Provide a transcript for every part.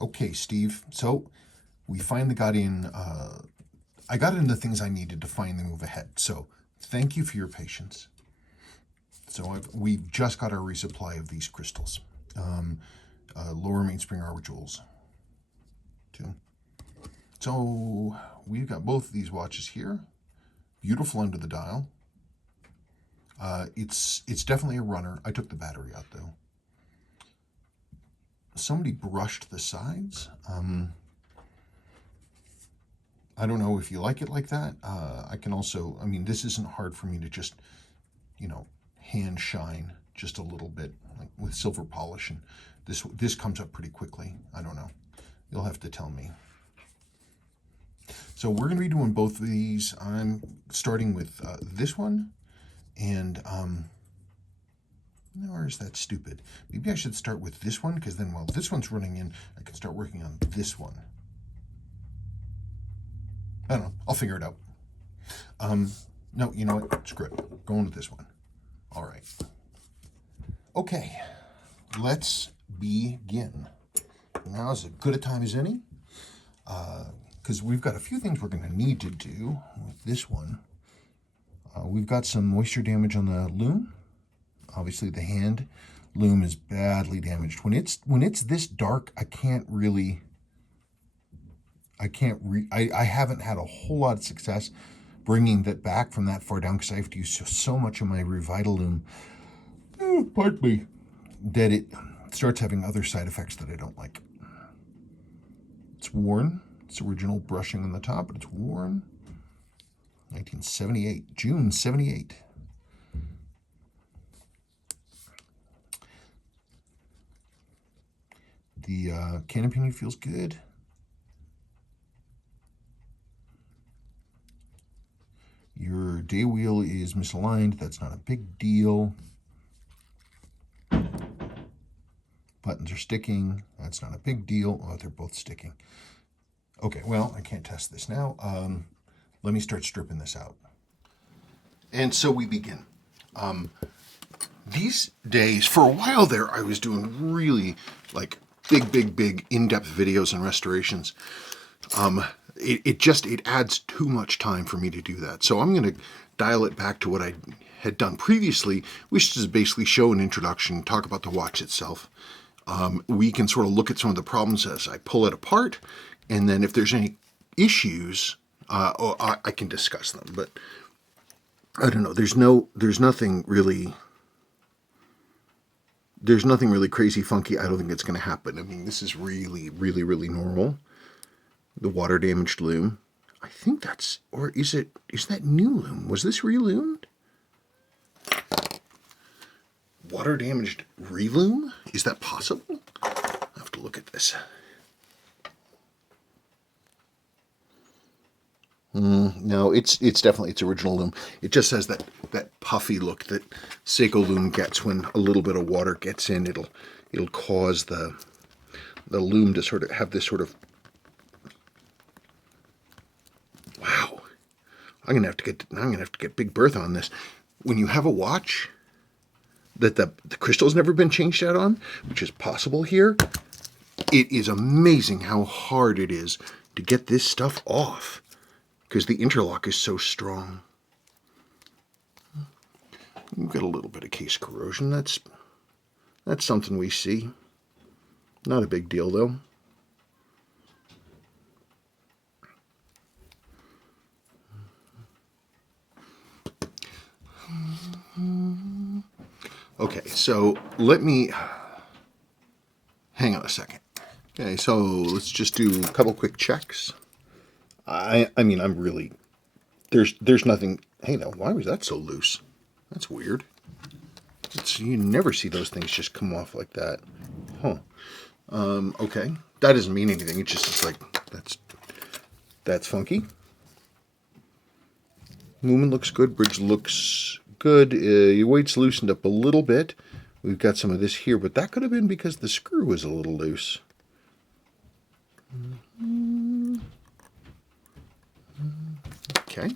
Okay, Steve. So we finally got in. I got in the things I needed to finally move ahead. So thank you for your patience. So we've just got our resupply of these crystals. Lower mainspring arbor jewels. Two. So we've got both of these watches here. Beautiful under the dial. It's definitely a runner. I took the battery out though. Somebody brushed the sides. I don't know if you like it like that. I can also, I mean, this isn't hard for me to just, hand shine just a little bit, like with silver polish, and this comes up pretty quickly. I don't know. You'll have to tell me. So we're going to be doing both of these. I'm starting with this one, and or is that stupid? Maybe I should start with this one, because then while this one's running in, I can start working on this one. I don't know. I'll figure it out. No, you know what? Screw it. Going with this one. All right. Okay. Let's begin. Now is as good a time as any, because we've got a few things we're going to need to do with this one. We've got some moisture damage on the loom. Obviously, the hand loom is badly damaged. When it's this dark, I haven't had a whole lot of success bringing that back from that far down, because I have to use so much of my Revital loom, pardon me, that it starts having other side effects that I don't like. It's worn. It's original brushing on the top, but it's worn. 1978, June 78. The cannon pinion feels good. Your day wheel is misaligned. That's not a big deal. Buttons are sticking. That's not a big deal. Oh, they're both sticking. Okay, well, I can't test this now. Let me start stripping this out. And so we begin. These days, for a while there, I was doing really like big in-depth videos and restorations. It adds too much time for me to do that. So I'm going to dial it back to what I had done previously, which is basically show an introduction, talk about the watch itself. We can sort of look at some of the problems as I pull it apart, and then if there's any issues, I can discuss them. But I don't know. There's nothing really crazy funky. I don't think it's going to happen. I mean, this is really normal. The water damaged loom. I think that's, or is that new loom? Was this reloomed? Water damaged reloom? Is that possible? I have to look at this. No, it's definitely its original loom. It just has that puffy look that Seiko loom gets when a little bit of water gets in. It'll cause the loom to sort of have this sort of, wow. I'm gonna have to get Big Bertha on this. When you have a watch that the crystal's never been changed out on, which is possible here, it is amazing how hard it is to get this stuff off, because the interlock is so strong. We've got a little bit of case corrosion. That's something we see. Not a big deal though. Okay, so let me hang on a second. Okay, so let's just do a couple quick checks. I mean, I'm really, there's nothing. Hey, now, why was that so loose? That's weird. You never see those things just come off like that. Huh. Okay, that doesn't mean anything. It's just like, that's funky. Movement looks good. Bridge looks good. Your weight's loosened up a little bit. We've got some of this here, but that could have been because the screw was a little loose. Okay.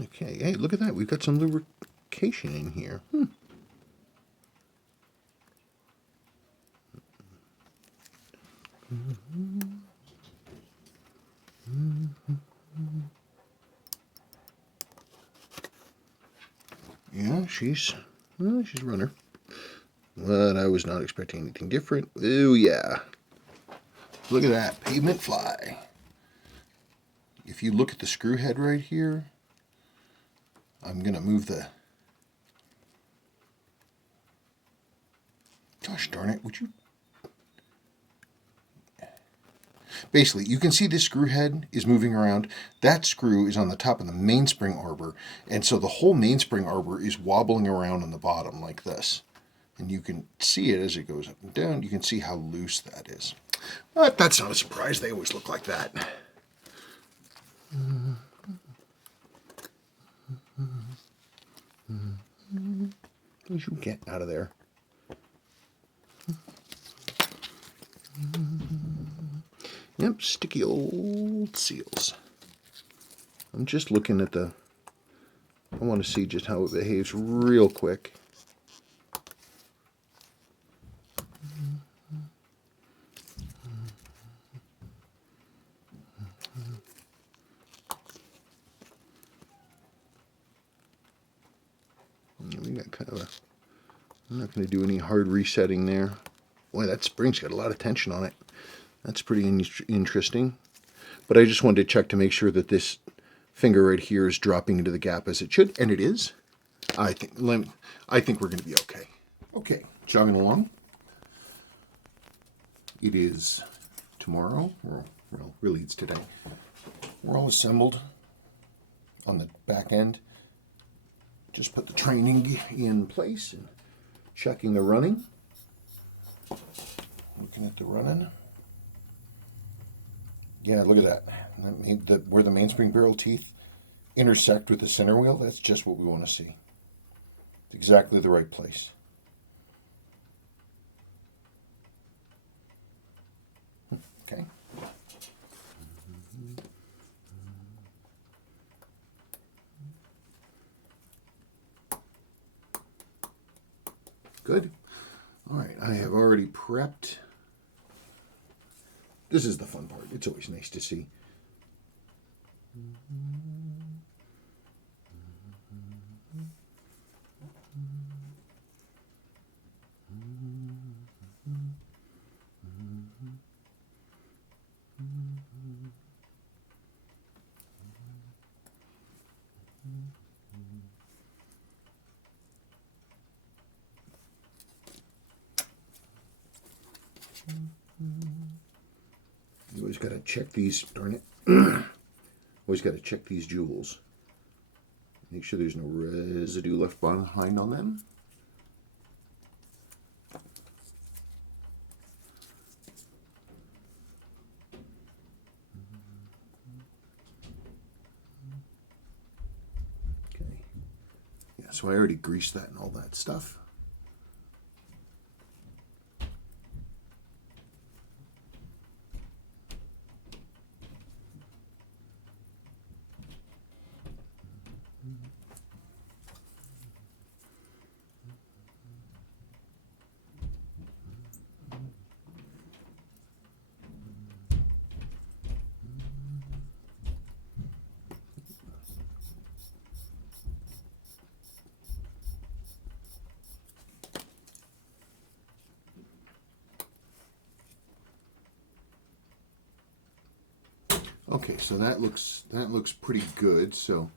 Okay, hey, look at that. We've got some lubrication in here. Yeah, she's a runner. But I was not expecting anything different. Oh, yeah. Look at that, pavement fly. If you look at the screw head right here, I'm going to move the... Gosh darn it, would you... Basically, you can see this screw head is moving around. That screw is on the top of the mainspring arbor, and so the whole mainspring arbor is wobbling around on the bottom like this. And you can see it as it goes up and down. You can see how loose that is. But that's not a surprise. They always look like that. What you get out of there? Yep, sticky old seals. I'm just looking at the... I want to see just how it behaves real quick. We got kind of a... I'm not going to do any hard resetting there. Boy, that spring's got a lot of tension on it. That's pretty interesting. But I just wanted to check to make sure that this finger right here is dropping into the gap as it should, and it is. I think we're going to be okay. Okay, jogging along. It is tomorrow, or well, really it's today. We're all assembled on the back end. Just put the training in place and checking the running. Looking at the running. Yeah, look at that. Where the mainspring barrel teeth intersect with the center wheel, that's just what we want to see. It's exactly the right place. Okay. Good. All right, I have already prepped. This is the fun part. It's always nice to see. You always got to check these, darn it. Always got to check these jewels. Make sure there's no residue left behind on them. Okay. Yeah, so I already greased that and all that stuff. Okay, so that looks pretty good. So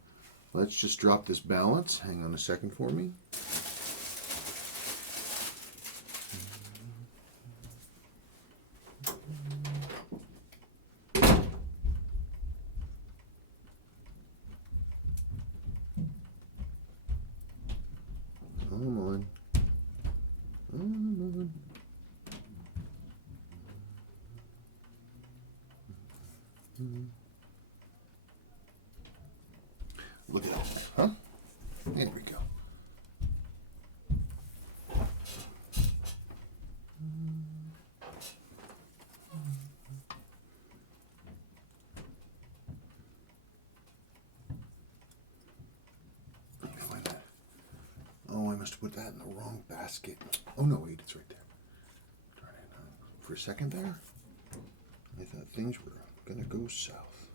let's just drop this balance. Hang on a second for me. Come on. Come on. Look at that, huh? There we go. must have put that in the wrong basket. Oh no, wait, it's right there. Darn it. For a second there, I thought things were gonna go south.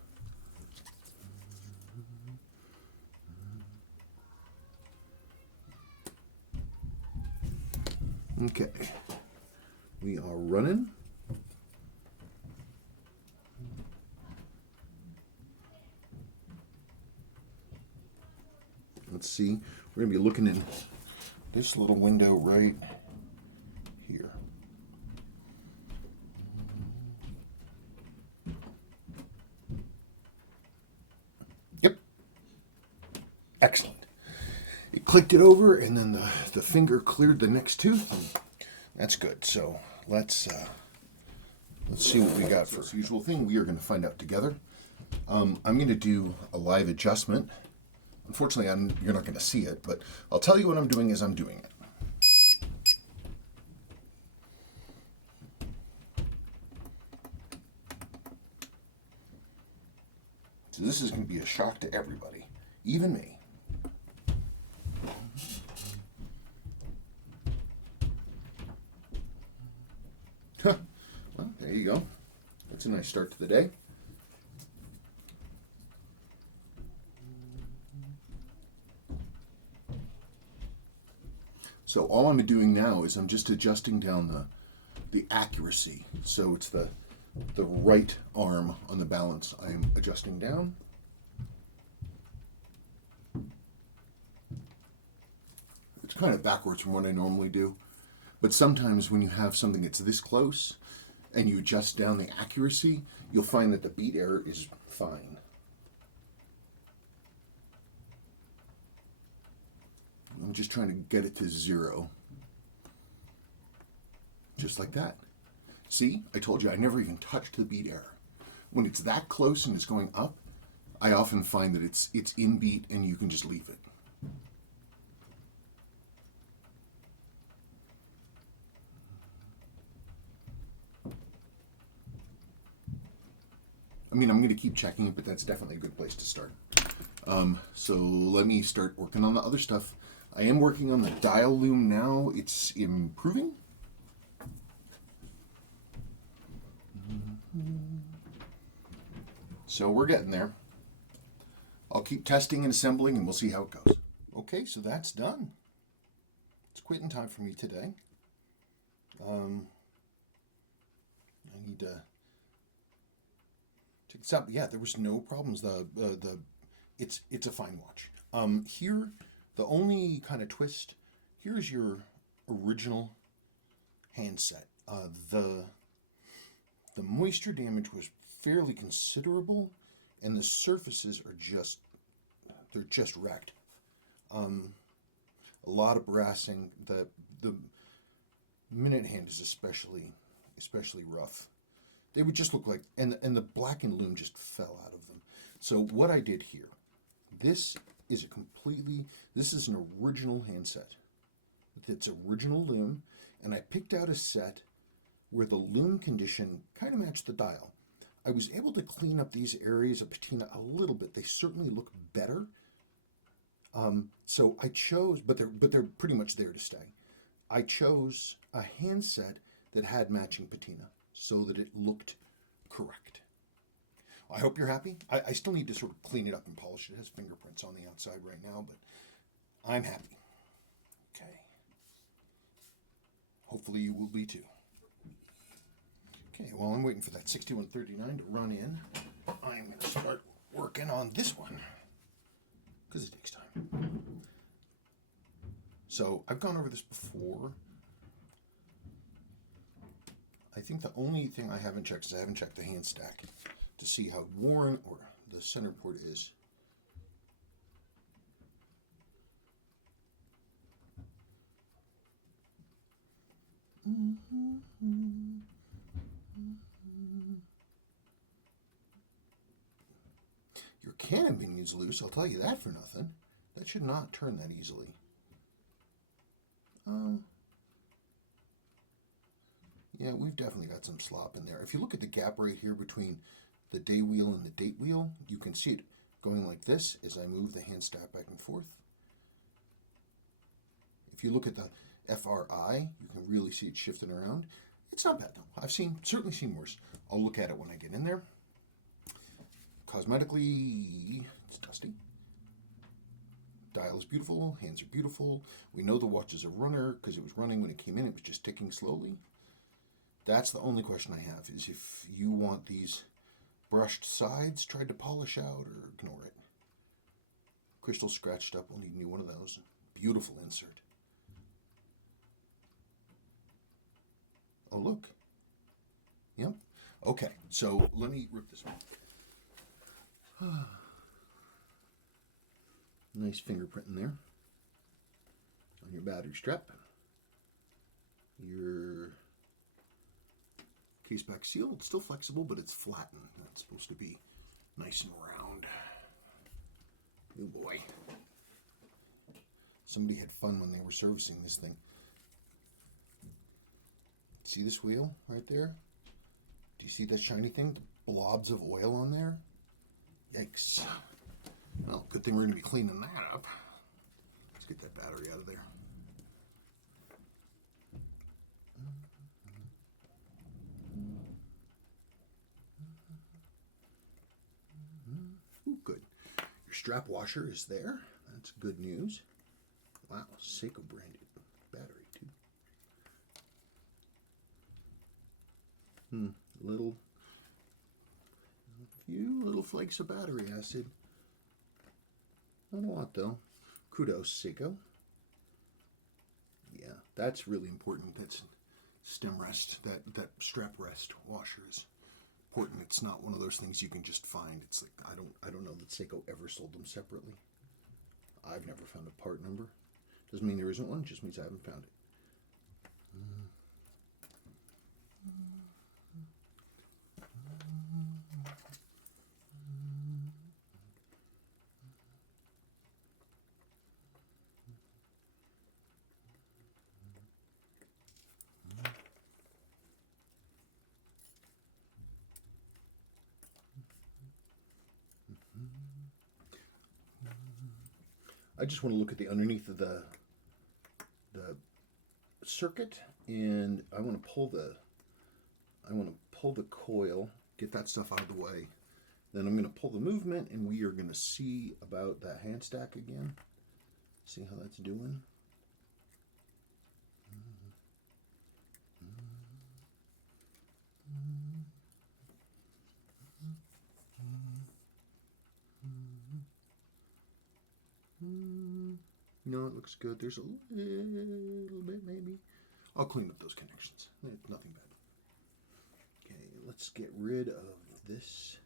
Okay, we are running. Let's see, we're going to be looking in this little window right here. Yep. Excellent. It clicked it over, and then the finger cleared the next tooth. And that's good. So let's see what we got for the usual thing. We are going to find out together. I'm going to do a live adjustment. Unfortunately, you're not going to see it, but I'll tell you what I'm doing as I'm doing it. So this is going to be a shock to everybody, even me. Well, there you go. That's a nice start to the day. So all I'm doing now is I'm just adjusting down the accuracy. So it's the right arm on the balance I'm adjusting down. It's kind of backwards from what I normally do. But sometimes when you have something that's this close and you adjust down the accuracy, you'll find that the beat error is fine. I'm just trying to get it to 0. Just like that. See, I told you I never even touched the beat error. When it's that close and it's going up, I often find that it's in beat and you can just leave it. I mean, I'm going to keep checking it, but that's definitely a good place to start. So let me start working on the other stuff. I am working on the dial loom now. It's improving. So we're getting there. I'll keep testing and assembling and we'll see how it goes. Okay, so that's done. It's quitting time for me today. I need to check this out. Yeah, there was no problems. It's a fine watch. Here, the only kind of twist, here's your original handset. The moisture damage was fairly considerable, and the surfaces are they're just wrecked. A lot of brassing. The minute hand is especially rough. They would just look like, and the blackened loom just fell out of them. So what I did here, this is an original handset. It's original loom, and I picked out a set where the loom condition kind of matched the dial. I was able to clean up these areas of patina a little bit. They certainly look better. So I chose, but they're pretty much there to stay. I chose a handset that had matching patina so that it looked correct. I hope you're happy. I still need to sort of clean it up and polish it. It has fingerprints on the outside right now, but I'm happy. Okay. Hopefully you will be too. Okay, while I'm waiting for that 6139 to run in, I'm going to start working on this one because it takes time. So I've gone over this before. I think the only thing I haven't checked is I haven't checked the hand stack to see how worn or the center port is. Your cannon pinion's loose, I'll tell you that for nothing. That should not turn that easily. Yeah, we've definitely got some slop in there. If you look at the gap right here between the day wheel and the date wheel, you can see it going like this as I move the hand stack back and forth. If you look at the FRI, you can really see it shifting around. It's not bad though. I've certainly seen worse. I'll look at it when I get in there. Cosmetically, it's dusty. Dial is beautiful, hands are beautiful. We know the watch is a runner because it was running when it came in, it was just ticking slowly. That's the only question I have, is if you want these brushed sides tried to polish out or ignore it. Crystal scratched up, we'll need a new one of those. Beautiful insert. Oh, look. Yep. Okay, so let me rip this off. Nice fingerprint in there on your battery strap. Your case back seal, it's still flexible, but it's flattened. That's supposed to be nice and round. Oh boy. Somebody had fun when they were servicing this thing. See this wheel right there? Do you see that shiny thing? The blobs of oil on there? Yikes. Well, good thing we're going to be cleaning that up. Let's get that battery out of there. Ooh, good. Your strap washer is there. That's good news. Wow, Seiko branded battery too. A few little flakes of battery acid. Not a lot though. Kudos, Seiko. Yeah, that's really important. That's stem rest, that strap rest washer is important. It's not one of those things you can just find. It's like I don't know that Seiko ever sold them separately. I've never found a part number. Doesn't mean there isn't one, just means I haven't found it. I just want to look at the underneath of the circuit, and I want to pull the coil, get that stuff out of the way. Then I'm going to pull the movement, and we are going to see about that hand stack again. See how that's doing. No, it looks good. There's a little bit, maybe. I'll clean up those connections. Nothing bad. Okay, let's get rid of this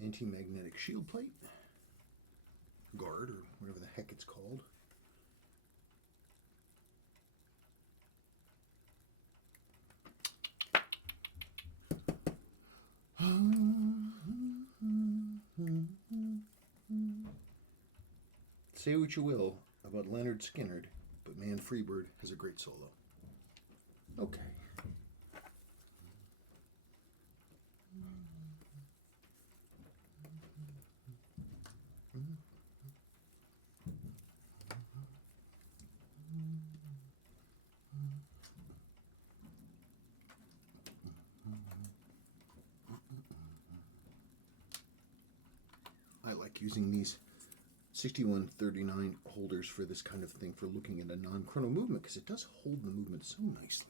anti-magnetic shield plate. Guard, or whatever the heck it's called. Say what you will about Leonard Skinner, but man, Freebird has a great solo. Okay. I like using these 6139 holders for this kind of thing, for looking at a non-chrono movement, because it does hold the movement so nicely.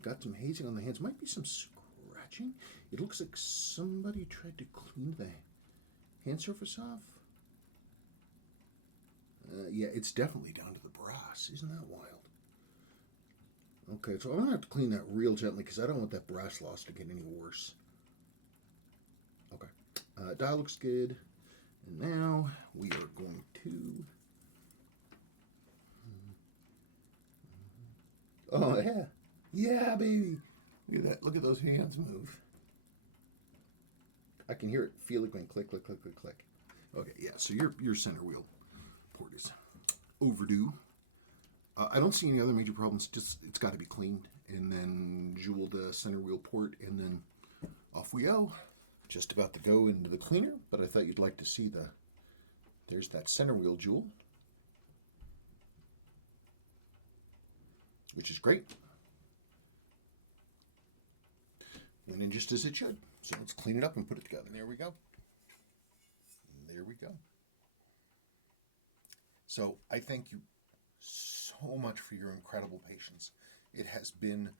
Got some hazing on the hands. Might be some scratching. It looks like somebody tried to clean the hand surface off. Yeah, it's definitely down to the brass. Isn't that wild? Okay, so I'm going to have to clean that real gently, because I don't want that brass loss to get any worse. Okay. Dial looks good. And now we are going to... Oh, yeah. Yeah, baby. Look at that. Look at those hands move. I can hear it, feel it going click, click, click, click, click. Okay, yeah, so your center wheel port is overdue. I don't see any other major problems. Just it's got to be cleaned, and then jewel the center wheel port, and then off we go. Just about to go into the cleaner, but I thought you'd like to see the There's that center wheel jewel, which is great. Went in just as it should. So let's clean it up and put it together. There we go. There we go. So I thank you so much for your incredible patience. It has been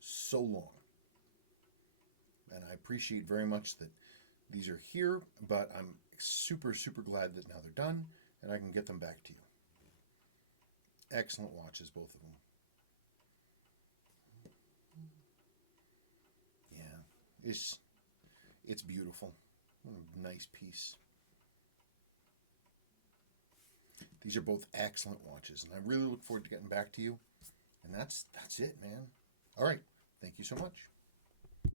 so long. And I appreciate very much that these are here, but I'm super, super glad that now they're done and I can get them back to you. Excellent watches, both of them. Yeah, it's beautiful. What a nice piece. These are both excellent watches, and I really look forward to getting back to you. And that's it, man. All right. Thank you so much.